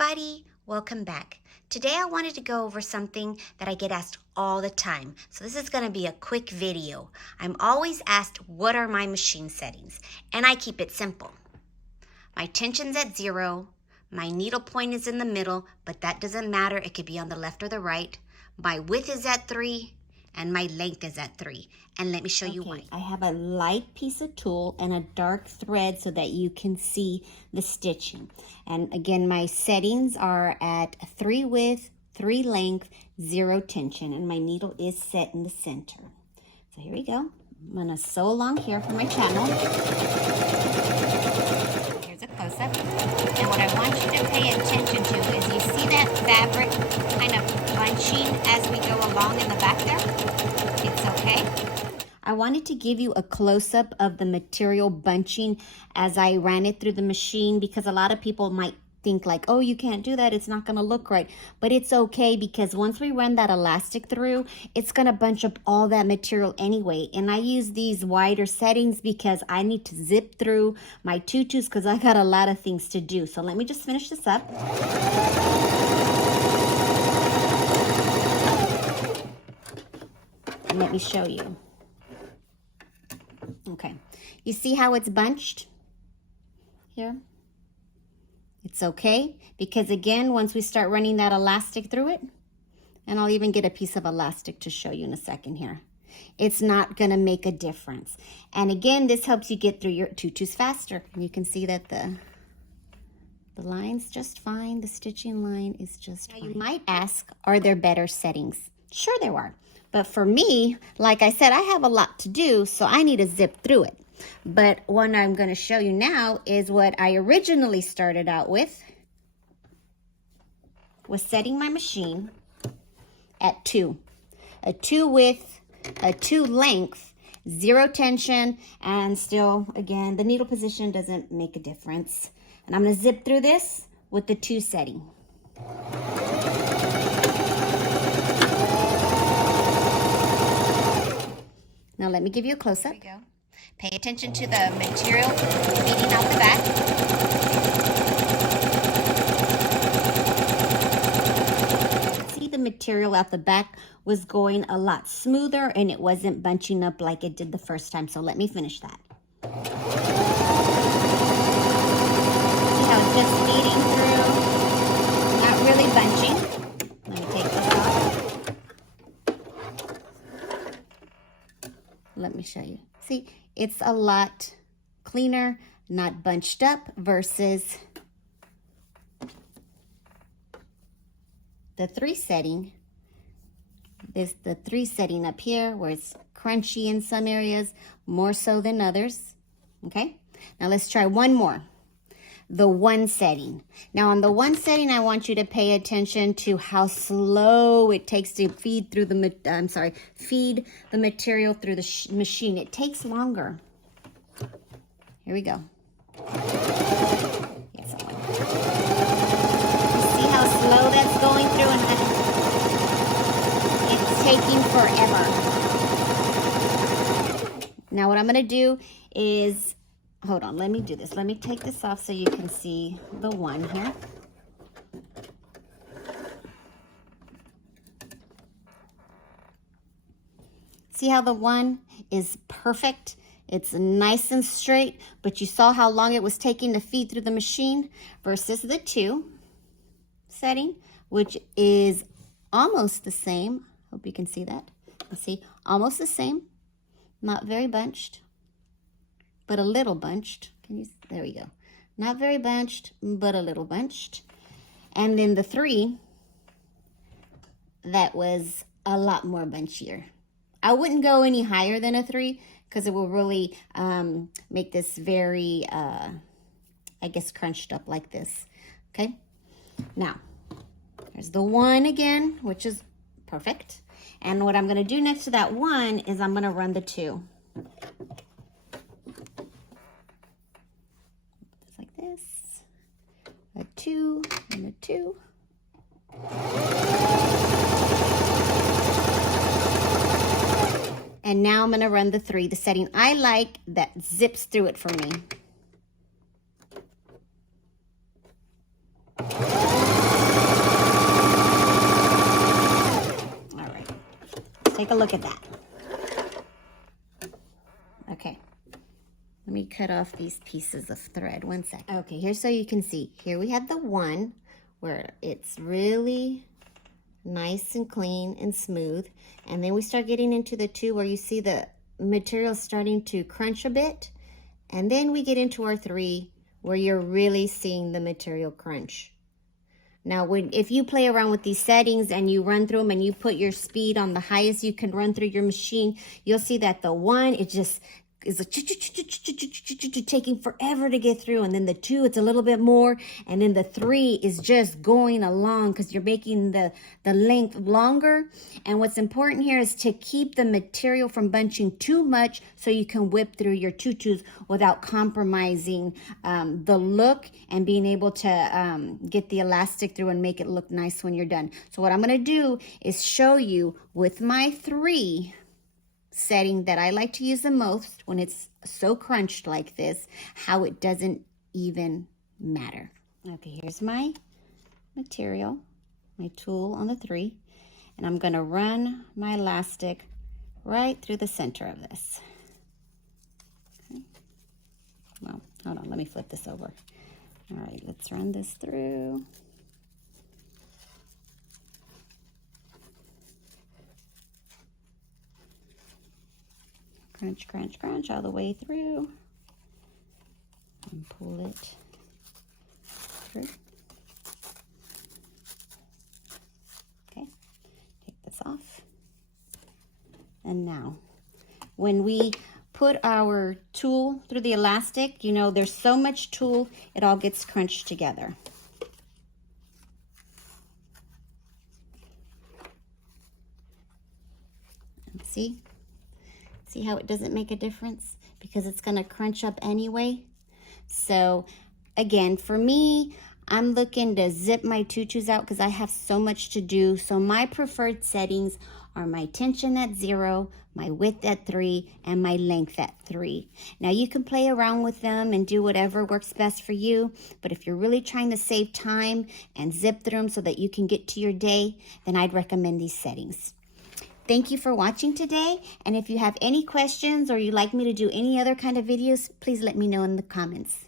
everybody, welcome back. Today I wanted to go over something that I get asked all the time. So this is going to be a quick video. I'm always asked what are my machine settings, and I keep it simple. My tension's at 0, my needle point is in the middle, but that doesn't matter, it could be on the left or the right. My width is at 3, and my length is at 3. And let me show you why. I have a light piece of tulle and a dark thread so that you can see the stitching. And again, my settings are at 3 width, 3 length, 0 tension, and my needle is set in the center. So here we go. I'm gonna sew along here for my channel. Here's a close-up. And what I want you to pay attention to is you see that fabric kind of bunching as we go along in the back there? It's okay. I wanted to give you a close-up of the material bunching as I ran it through the machine, because a lot of people might think like, oh, you can't do that, it's not going to look right. But it's okay, because once we run that elastic through, it's going to bunch up all that material anyway. And I use these wider settings because I need to zip through my tutus because I got a lot of things to do. So let me just finish this up. And let me show you. Okay, you see how it's bunched here? It's okay, because again, once we start running that elastic through it, and I'll even get a piece of elastic to show you in a second here, it's not going to make a difference. And again, this helps you get through your tutus faster. You can see that the line's just fine. The stitching line is just fine. Now you might ask, are there better settings? Sure there are. But for me, like I said, I have a lot to do, so I need to zip through it. But what I'm going to show you now is what I originally started out with, was setting my machine at 2. A 2 width, a 2 length, 0 tension, and still, again, the needle position doesn't make a difference. And I'm going to zip through this with the 2 setting. Now let me give you a close-up. Here we go. Pay attention to the material feeding out the back. See, the material out the back was going a lot smoother and it wasn't bunching up like it did the first time. So let me finish that. See how it's just feeding through, not really bunching. Let me take this off. Let me show you. See, it's a lot cleaner, not bunched up, versus the 3 setting. This the 3 setting up here where it's crunchy in some areas, more so than others. Okay, now let's try one more. The 1 setting. Now on the 1 setting, I want you to pay attention to how slow it takes to feed through the, feed the material through the machine. It takes longer. Here we go. Yes, you see how slow that's going through, and it's taking forever. Now what I'm gonna do is, hold on, let me do this. Let me take this off so you can see the 1 here. See how the 1 is perfect? It's nice and straight, but you saw how long it was taking to feed through the machine versus the 2 setting, which is almost the same. Hope you can see that. Let's see, almost the same. Not very bunched, but a little bunched. Can you? There we go. Not very bunched, but a little bunched. And then the 3, that was a lot more bunchier. I wouldn't go any higher than a 3 because it will really make this very, I guess, crunched up like this. Okay. Now, there's the 1 again, which is perfect. And what I'm going to do next to that 1 is I'm going to run the 2. Like this, a 2 and a 2. And now I'm going to run the 3, the setting I like that zips through it for me. Take a look at that. Okay. Let me cut off these pieces of thread. One sec. Okay, here's so you can see. Here we have the one where it's really nice and clean and smooth. And then we start getting into the two where you see the material starting to crunch a bit. And then we get into our three where you're really seeing the material crunch. Now, if you play around with these settings and you run through them and you put your speed on the highest you can run through your machine, you'll see that the one, it just is taking forever to get through. And then the two, it's a little bit more. And then the three is just going along because you're making the length longer. And what's important here is to keep the material from bunching too much so you can whip through your tutus without compromising the look and being able to get the elastic through and make it look nice when you're done. So what I'm going to do is show you with my three setting that I like to use the most when it's so crunched like this, how it doesn't even matter. Okay, here's my material, my tool on the three, and I'm gonna run my elastic right through the center of this. Okay. Well, hold on, let me flip this over. All right, let's run this through. Crunch, crunch, crunch all the way through. And pull it through. Okay, take this off. And now, when we put our tool through the elastic, you know, there's so much tool, it all gets crunched together. And see? See how it doesn't make a difference? Because it's gonna crunch up anyway. So again, for me, I'm looking to zip my tutus out because I have so much to do. So my preferred settings are my tension at 0, my width at 3, and my length at 3. Now you can play around with them and do whatever works best for you, but if you're really trying to save time and zip through them so that you can get to your day, then I'd recommend these settings. Thank you for watching today, and if you have any questions or you'd like me to do any other kind of videos, please let me know in the comments.